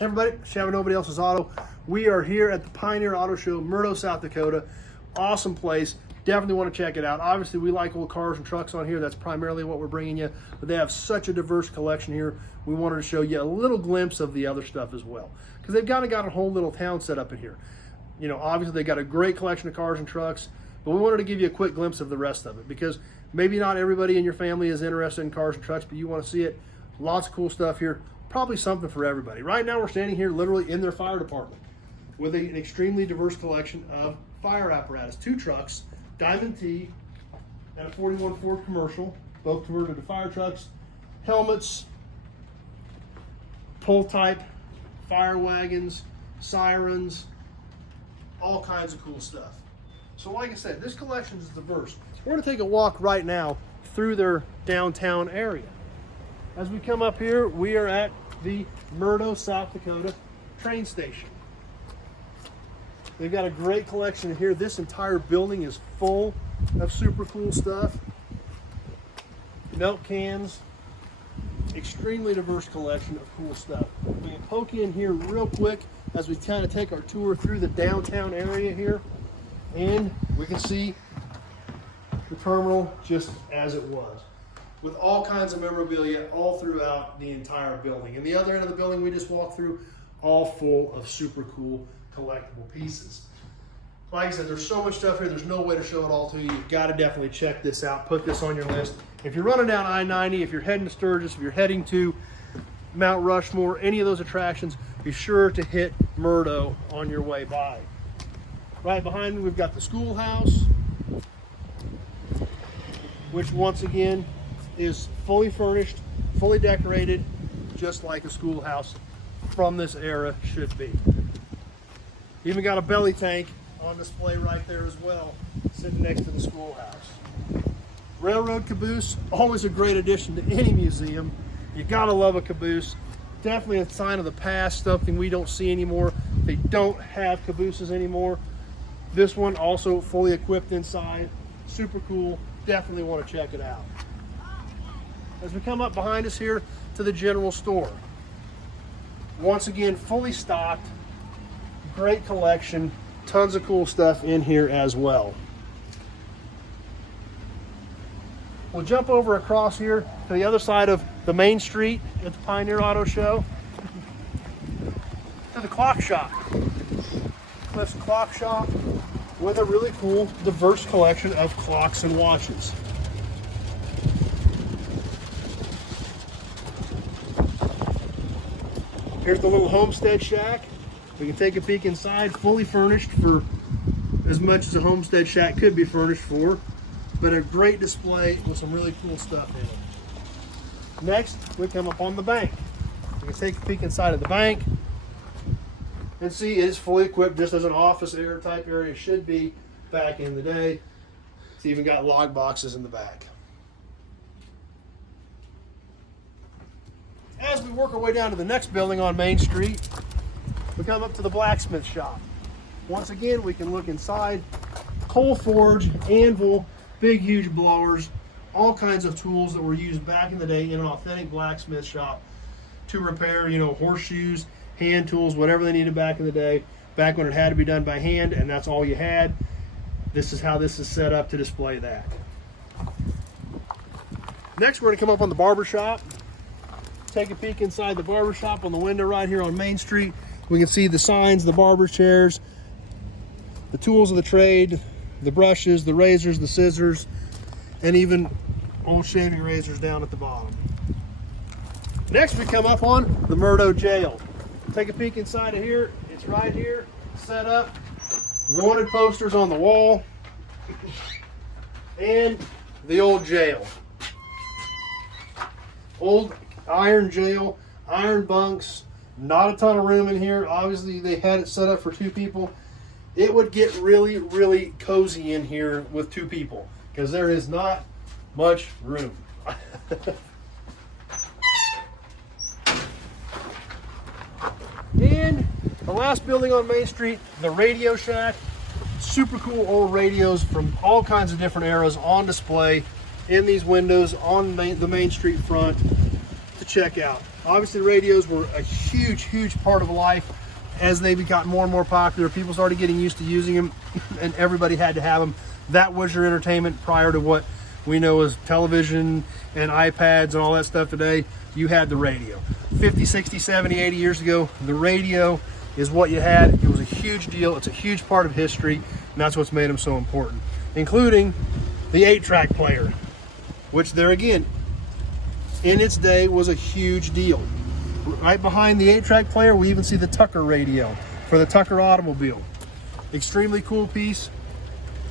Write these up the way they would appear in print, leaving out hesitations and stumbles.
Hey everybody, Shaving Nobody Else's Auto. We are here at the Pioneer Auto Show, Murdo, South Dakota. Awesome place. Definitely want to check it out. Obviously, we like old cars and trucks on here. That's primarily what we're bringing you. But they have such a diverse collection here. We wanted to show you a little glimpse of the other stuff as well. Because they've got a whole little town set up in here. You know, obviously they got a great collection of cars and trucks. But we wanted to give you a quick glimpse of the rest of it. Because maybe not everybody in your family is interested in cars and trucks, but you want to see it. Lots of cool stuff here. Probably something for everybody. Right now we're standing here literally in their fire department with an extremely diverse collection of fire apparatus. 2 trucks, Diamond T and a 41 Ford commercial, both converted to fire trucks, helmets, pull type, fire wagons, sirens, all kinds of cool stuff. So like I said, this collection is diverse. We're gonna take a walk right now through their downtown area. As we come up here, we are at the Murdo, South Dakota train station. They've got a great collection here. This entire building is full of super cool stuff. Milk cans, extremely diverse collection of cool stuff. We can poke in here real quick as we kind of take our tour through the downtown area here, and we can see the terminal just as it was, with all kinds of memorabilia all throughout the entire building. And the other end of the building we just walked through, all full of super cool collectible pieces. Like I said, there's so much stuff here, there's no way to show it all to you. You've got to definitely check this out, put this on your list. If you're running down I-90, if you're heading to Sturgis, if you're heading to Mount Rushmore, any of those attractions, be sure to hit Murdo on your way by. Right behind me, we've got the schoolhouse, which once again is fully furnished, fully decorated, just like a schoolhouse from this era should be. Even got a belly tank on display right there as well, sitting next to the schoolhouse. Railroad caboose, always a great addition to any museum. You gotta love a caboose. Definitely a sign of the past, something we don't see anymore. They don't have cabooses anymore. This one also fully equipped inside, super cool. Definitely want to check it out. As we come up behind us here to the general store, once again fully stocked, great collection, tons of cool stuff in here as well. We'll jump over across here to the other side of the main street at the Pioneer Auto Show to the clock shop. Cliff's Clock Shop with a really cool diverse collection of clocks and watches. Here's the little homestead shack. We can take a peek inside, fully furnished for as much as a homestead shack could be furnished for, but a great display with some really cool stuff in it. Next, we come up on the bank. We can take a peek inside of the bank and see it's fully equipped just as an office area type area should be back in the day. It's even got log boxes in the back. As we work our way down to the next building on Main Street, we come up to the blacksmith shop. Once again, we can look inside. Coal forge, anvil, big huge blowers, all kinds of tools that were used back in the day in an authentic blacksmith shop to repair, you know, horseshoes, hand tools, whatever they needed back in the day, back when it had to be done by hand and that's all you had. This is how this is set up to display that. Next, we're going to come up on the barber shop. Take a peek inside the barber shop on the window right here on Main Street. We can see the signs, the barber chairs, the tools of the trade, the brushes, the razors, the scissors, and even old shaving razors down at the bottom. Next, we come up on the Murdo jail. Take a peek inside of here. It's right here, set up. Wanted posters on the wall, and the old jail. Old iron jail, iron bunks, not a ton of room in here. Obviously they had it set up for 2 people. It would get really, really cozy in here with 2 people because there is not much room. And the last building on Main Street, the Radio Shack. Super cool old radios from all kinds of different eras on display in these windows on the Main Street front. to check out. Obviously, radios were a huge part of life. As they got more and more popular, people started getting used to using them, and everybody had to have them. That was your entertainment prior to what we know as television and iPads and all that stuff today. You had the radio. 50, 60, 70, 80 years ago, the radio is what you had. It was a huge deal. It's a huge part of history, and that's what's made them so important, including the 8-track player, which there again, in its day, was a huge deal. Right behind the 8-track player, we even see the Tucker radio for the Tucker automobile. Extremely cool piece,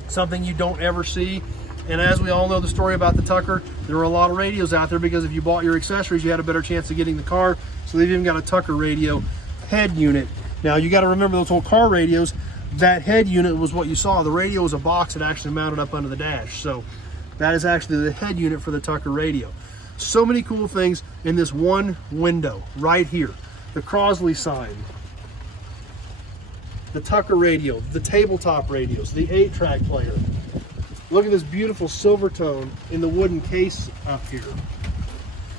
something you don't ever see. And as we all know the story about the Tucker, there were a lot of radios out there because if you bought your accessories, you had a better chance of getting the car. So they've even got a Tucker radio head unit. Now you got to remember those old car radios, that head unit was what you saw. The radio was a box that actually mounted up under the dash. So that is actually the head unit for the Tucker radio. So many cool things in this one window right here. The Crosley sign, the Tucker radio, the tabletop radios, the 8-track player. Look at this beautiful silver tone in the wooden case up here.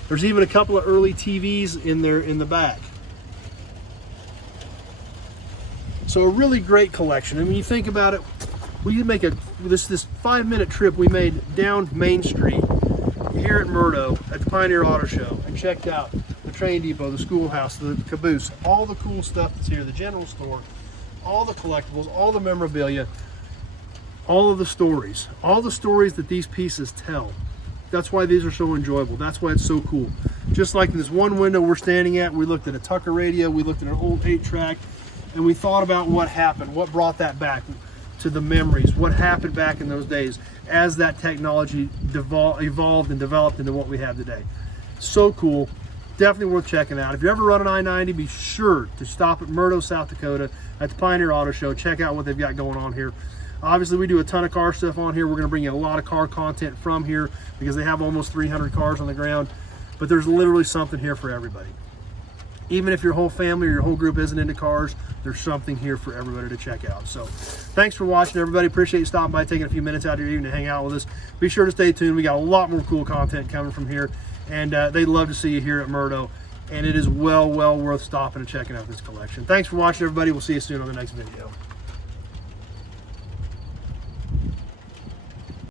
There's even a couple of early TVs in there in the back. So a really great collection. I mean, you think about it, we could make this 5-minute trip we made down Main Street here at Murdo at the Pioneer Auto Show and checked out the train depot, the schoolhouse, the caboose, all the cool stuff that's here, the general store, all the collectibles, all the memorabilia, all of the stories that these pieces tell. That's why these are so enjoyable. That's why it's so cool. Just like this one window we're standing at, we looked at a Tucker radio, we looked at an old 8-track, and we thought about what happened, what brought that back to the memories, what happened back in those days as that technology evolved and developed into what we have today. So cool. Definitely worth checking out. If you're ever running I-90, be sure to stop at Murdo, South Dakota at the Pioneer Auto Show. Check out what they've got going on here. Obviously, we do a ton of car stuff on here. We're going to bring you a lot of car content from here because they have almost 300 cars on the ground. But there's literally something here for everybody. Even if your whole family or your whole group isn't into cars, there's something here for everybody to check out. So thanks for watching, everybody. Appreciate you stopping by, taking a few minutes out of your evening to hang out with us. Be sure to stay tuned. We got a lot more cool content coming from here, and they'd love to see you here at Murdo. And it is well worth stopping and checking out this collection. Thanks for watching, everybody. We'll see you soon on the next video.